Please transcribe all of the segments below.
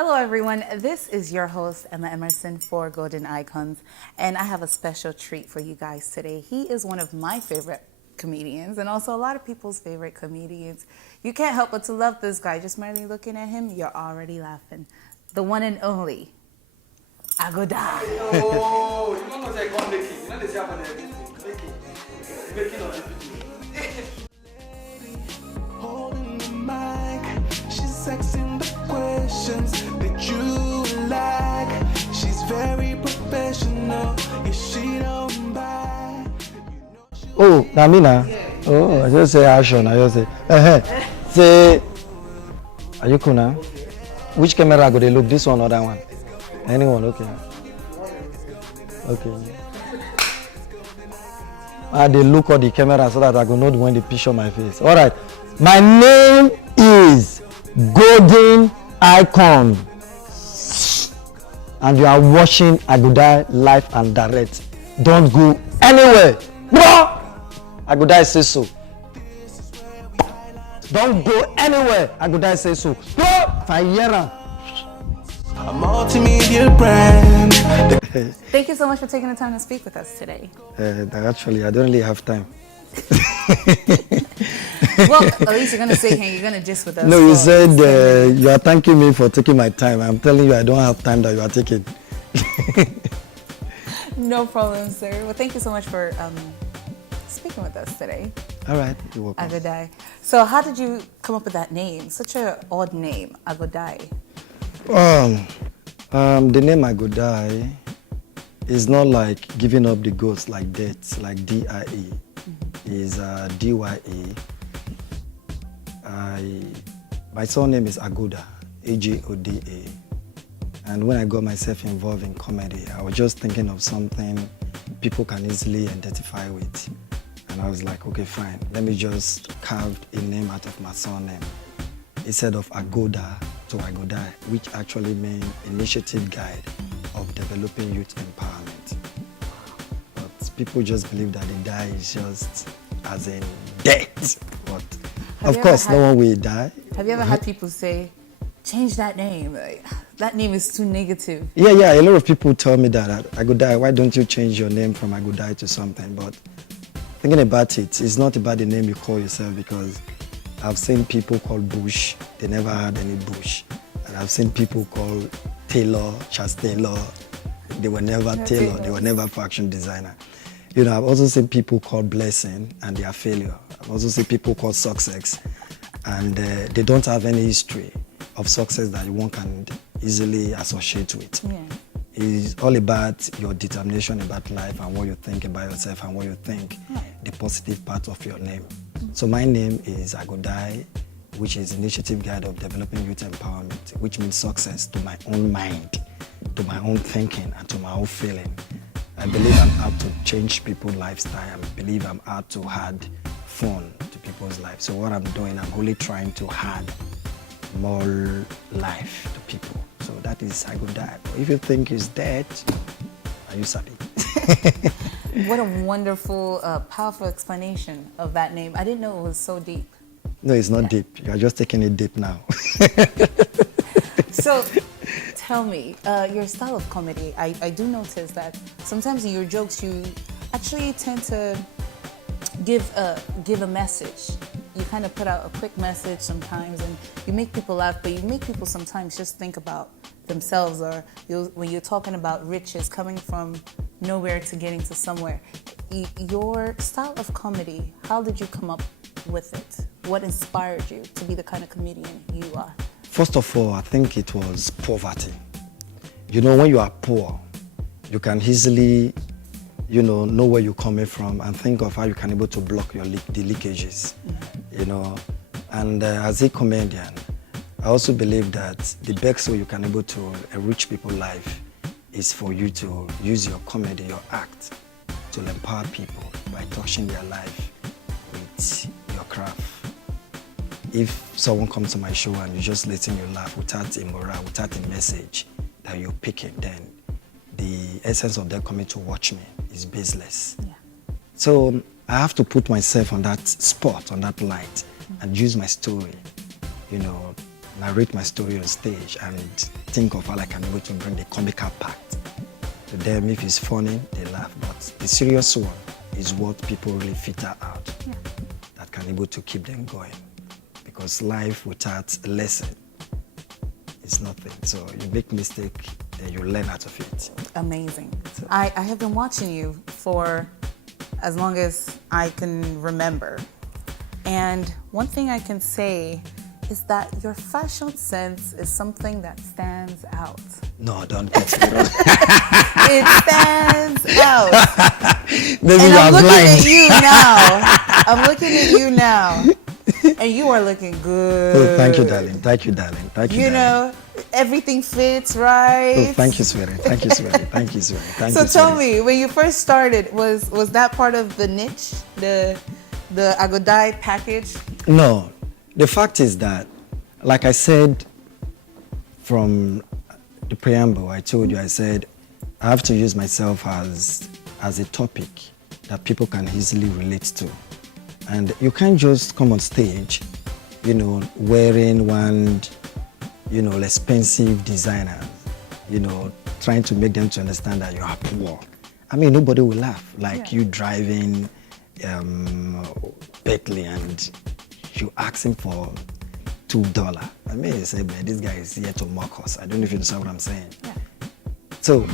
Hello everyone, this is your host Emma Emerson for Golden Icons, and I have a special treat for you guys today. He is one of my favorite comedians and also a lot of people's favorite comedians. You can't help but to love this guy. Just merely looking at him, you're already laughing. The one and only, Agoda. Oh, you don't know they can't make it. You know they say I'm making on Holding the mic, she's asking the questions that you like. She's very professional, yeah, she don't buy. Oh, Namina. Yeah. Oh, I just say action. I just say, say, are you cool now? Which camera go they look? This one or that one? Anyone? Okay. Okay. They look at the camera so that I go know when they picture my face. All right. My name is Golden Icon, and you are watching Agoda live and direct. Don't go anywhere. Bro, Agoda say so. Don't go anywhere. Agoda say so. Bro, Fayera. A multimedia brand. Thank you so much for taking the time to speak with us today. Actually, I don't really have time. Well, at least you're going to sit here and you're going to gist with us. No, you said you are thanking me for taking my time. I'm telling you, I don't have time that you are taking. No problem, sir. Well, thank you so much for speaking with us today. All right, you're welcome. Agodai. So how did you come up with that name? Such an odd name, Agodai. The name Agodai is not like giving up the ghost like death, like D-I-E. Is D-Y-E. My surname is Agoda, A-G-O-D-A. And when I got myself involved in comedy, I was just thinking of something people can easily identify with. And I was like, okay, fine, let me just carve a name out of my surname. Instead of Agoda to Agodai, which actually means Initiative Guide of Developing Youth Empowerment. But people just believe that the die is just as in death. But of course, no one will die. Have you ever had people say, change that name? Like, that name is too negative. Yeah, a lot of people tell me that, Agodai, why don't you change your name from Agodai to something? But thinking about it, it's not about the name you call yourself, because I've seen people called Bush, they never had any Bush. And I've seen people called Taylor, Charles Taylor, they were never Taylor, they were never fashion designer. You know, I've also seen people called Blessing and they are failure. I've also seen people called Success and they don't have any history of success that one can easily associate with. Yeah. It's all about your determination about life and what you think about yourself and what you think the positive part of your name. So my name is Agodai, which is Initiative Guide of Developing Youth Empowerment, which means success to my own mind, to my own thinking, and to my own feeling. I believe I'm out to change people's lifestyle. I believe I'm out to add fun to people's lives. So what I'm doing, I'm really trying to add more life to people. So that is Agodai. If you think it's dead, are you sorry? What a wonderful, powerful explanation of that name. I didn't know it was so deep. No, it's not deep. You're just taking it deep now. So, tell me, your style of comedy, I do notice that sometimes in your jokes you actually tend to give a message. You kind of put out a quick message sometimes and you make people laugh, but you make people sometimes just think about themselves, or when you're talking about riches coming from nowhere to getting to somewhere. Your style of comedy, how did you come up with it? What inspired you to be the kind of comedian you are? First of all, I think it was poverty. You know, when you are poor, you can easily, know where you're coming from and think of how you can able to block the leakages, And as a comedian, I also believe that the best way you can able to enrich people's life is for you to use your comedy, your act, to empower people by touching their life with your craft. If someone comes to my show and you just letting you laugh without a morale, without a message that you're picking, then the essence of them coming to watch me is baseless. Yeah. So I have to put myself on that spot, on that light, and use my story, narrate my story on stage and think of how I can be able to bring the comical part. To them, if it's funny, they laugh. But the serious one is what people really filter out. Yeah. That can be able to keep them going. Because life without a lesson is nothing. So you make mistake, then you learn out of it. Amazing. I have been watching you for as long as I can remember. And one thing I can say is that your fashion sense is something that stands out. No, don't get me wrong. It stands out. Maybe And you I'm are looking blind. at you now. I'm looking at you now. And you are looking good. Oh, thank you, darling. Thank you, darling. Thank you, You darling. know, everything fits right. Oh, thank you, sweetie. Thank you, sweetie. Thank you, sweetie. Thank So you, tell sweetie. me, when you first started, was that part of the niche, the Agodai package? No. The fact is that, like I said from the preamble, I told you, I said, I have to use myself as a topic that people can easily relate to. And you can't just come on stage, you know, wearing one, you know, expensive designer, you know, trying to make them to understand that you are poor. I mean, nobody will laugh. Like you driving Bentley and you asking for $2. I mean, you say, man, this guy is here to mock us. I don't know if you understand what I'm saying. Yeah. So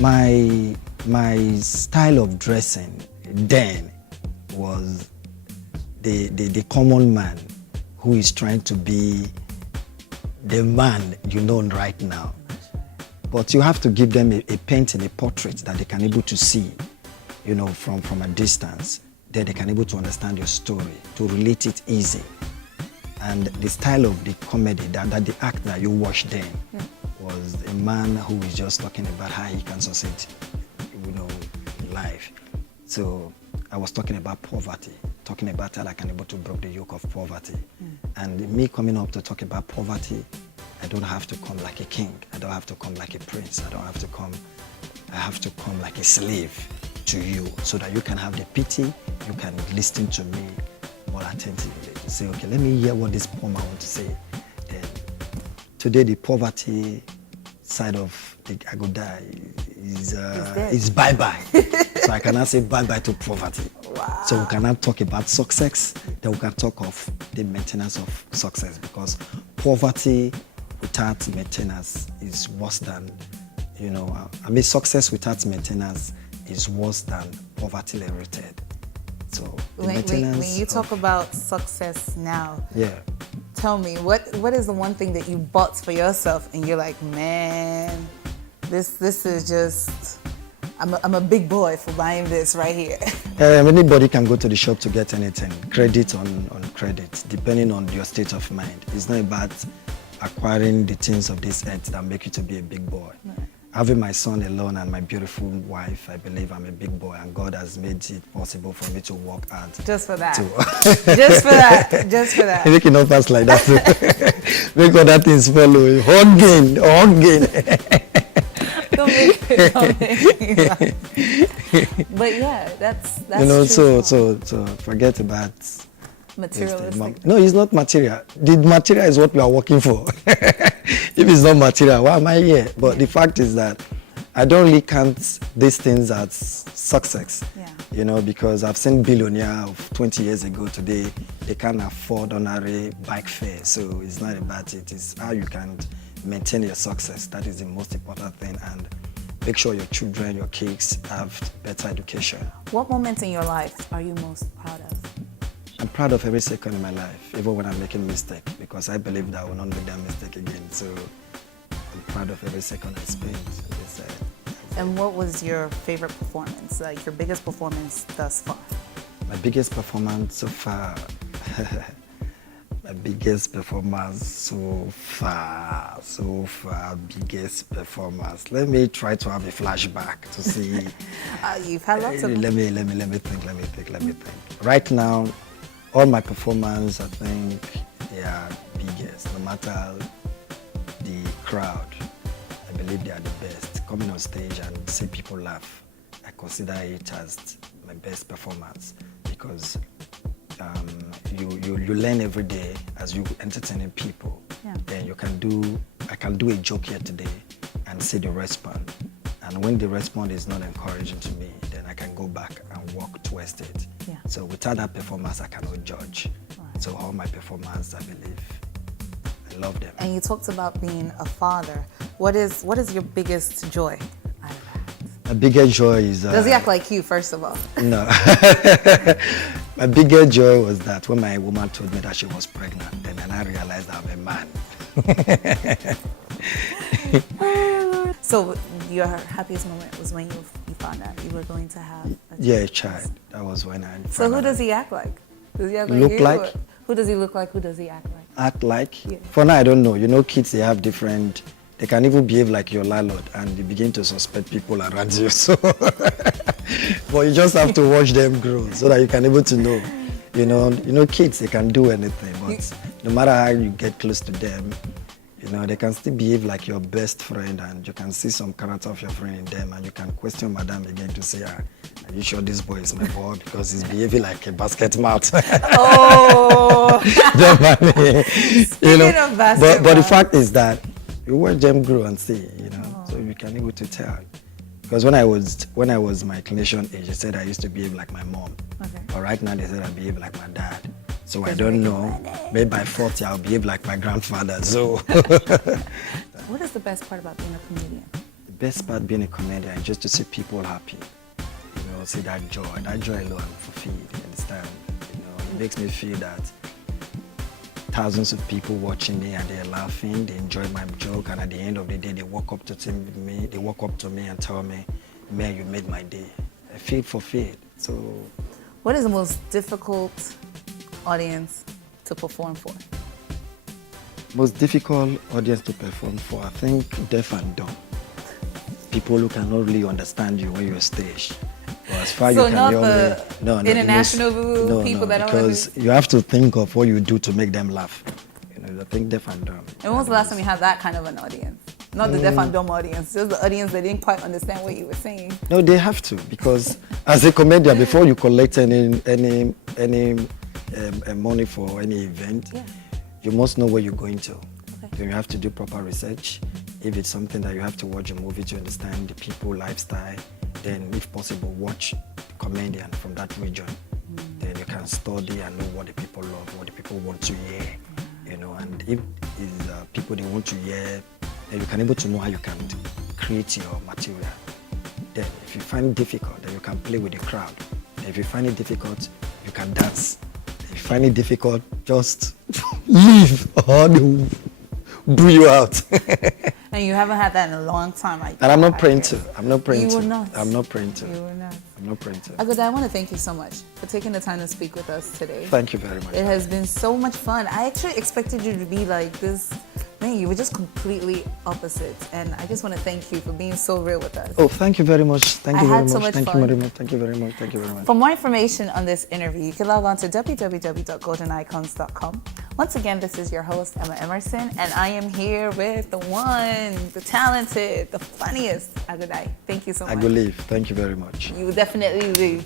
my style of dressing then was the common man who is trying to be the man you know right now. But you have to give them a painting, a portrait that they can able to see, you know, from a distance. Then they can able to understand your story, to relate it easy. And the style of the comedy, that the act that you watched then was a man who is just talking about how he can succeed, you know, in life. So I was talking about poverty, talking about how I can able to break the yoke of poverty. And me coming up to talk about poverty, I don't have to come like a king. I don't have to come like a prince. I have to come like a slave to you so that you can have the pity, you can listen to me more attentively. To say, okay, let me hear what this poor man wants to say. Then today the poverty side of the Agoda is bye-bye. So I cannot say bye-bye to poverty. Wow. So we cannot talk about success, then we can talk of the maintenance of success, because poverty without maintenance is worse than, you know, I mean, success without maintenance is worse than poverty inherited. So the When you talk about success now, yeah, tell me, what is the one thing that you bought for yourself and you're like, man, this is just, I'm a big boy for buying this right here. Anybody can go to the shop to get anything, credit on credit, depending on your state of mind. It's not about acquiring the things of this earth that make you to be a big boy. Right. Having my son alone and my beautiful wife, I believe I'm a big boy, and God has made it possible for me to work hard. Just for that. Just for that. Just for that. Make it not pass like that. Make other things follow. Hugging. Don't make it. But yeah, that's You know, true. so forget about Materialistic. no, it's not material. The material is what we are working for. If it's not material, why am I here? But the fact is that I don't really count these things as success. Yeah. You know, because I've seen billionaires of 20 years ago today, they can't afford ordinary bike fare. So it's not about it. It's how you can maintain your success. That is the most important thing. And make sure your children, your kids have better education. What moments in your life are you most proud of? I'm proud of every second in my life, even when I'm making mistakes, because I believe that I will not make that mistake again. So I'm proud of every second I spent. And what was your favorite performance, like your biggest performance thus far? My biggest performance so far, biggest performance. Let me try to have a flashback to see. You've had lots of Let me think. Right now, all my performance, I think they are biggest. No matter the crowd, I believe they are the best. Coming on stage and see people laugh, I consider it as my best performance, because you learn every day as you entertaining people. then I can do a joke here today and see the response. And when the response is not encouraging to me, then I can go back and work towards it. Yeah. So without that performance, I cannot judge. Right. So all my performance, I believe, I love them. And you talked about being a father. What is your biggest joy out of that? My biggest joy is... Does he act like you, first of all? No. My biggest joy was that when my woman told me that she was pregnant, then I realized I'm a man. So your happiest moment was when you found out you were going to have a child? Yeah, a child. That was when I So found who out. does he act like? Does he act like Look you? like? Or who does he look like? Who does he act like? Act like? Yeah. For now, I don't know. You know, kids, they have different... They can even behave like your landlord and you begin to suspect people around you. So, but you just have to watch them grow so that you can able to know. You know, kids, they can do anything, but no matter how you get close to them, you know, they can still behave like your best friend and you can see some character of your friend in them and you can question madam again to say, are you sure this boy is my boy? Because he's behaving like a basket mouth. Oh! You know, of basket but the mouth. fact is that you watch them grow and see, you know, so you can able to tell. Because when I was my clinician age, they said I used to behave like my mom. Okay. But right now they said I behave like my dad. So I don't know. Maybe by 40 I'll behave like my grandfather. So What is the best part about being a comedian? the best part being a comedian is just to see people happy. You know, see that joy alone fulfilled, you understand? You know, it makes me feel that thousands of people watching me and they're laughing, they enjoy my joke, and at the end of the day they walk up to me and tell me, man, you made my day. I feel fulfilled. So What is the most difficult audience to perform for? most difficult audience to perform for, I think, deaf and dumb. People who cannot really understand you when you're stage. Or as far So you can not hear the me. No, international people that don't because you have to think of what you do to make them laugh. You know, I think deaf and dumb. And when was the last time you had that kind of an audience? Not the deaf and dumb audience, just the audience that didn't quite understand what you were saying. No, they have to, because as a comedian, before you collect any money for any event, Yeah. you must know where you're going to. Okay. Then you have to do proper research. If it's something that you have to watch a movie to understand the people lifestyle, then if possible, watch the comedian from that region. Then you can study and know what the people love, what the people want to hear. You know, and if it's people they want to hear, then you can able to know how you can create your material. Then if you find it difficult, then you can play with the crowd. And if you find it difficult, you can dance. If you find it difficult, just leave or they'll boo you out. And you haven't had that in a long time. And I'm not praying to. I'm not praying You to. were not. I'm not praying to. You were not. I'm not praying to. Agoda, I want to thank you so much for taking the time to speak with us today. Thank you very much. It has been so much fun. I actually expected you to be like this. Man, you were just completely opposite. And I just want to thank you for being so real with us. Oh, thank you very much. Thank you I very had so much. much Thank fun. you very much. Thank you very much. Thank you very much. For more information on this interview, you can log on to www.goldenicons.com. Once again, this is your host, Emma Emerson, and I am here with the one, the talented, the funniest Agodai. Thank you so much. I believe. Thank you very much. You will definitely leave.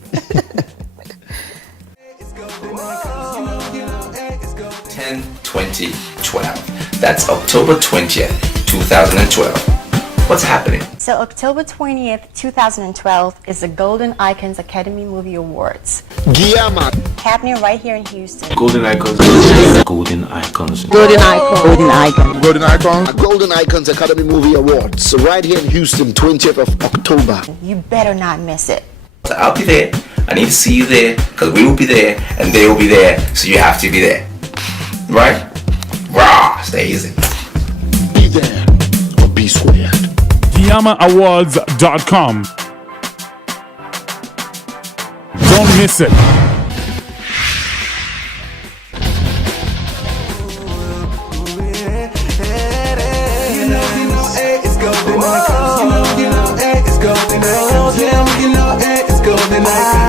10/20/12. That's October 20th, 2012. What's happening? So October 20th, 2012 is the Golden Icons Academy Movie Awards. Guillermo. Happening right here in Houston. Golden Icons. Golden Icons. Golden Icons Academy Movie Awards, right here in Houston, 20th of October. You better not miss it. So I'll be there. I need to see you there because we will be there and they will be there. So you have to be there. Right? Rah! Stay easy. Be there or be squared. GuiamaAwards.com. Don't miss it. It's golden icons.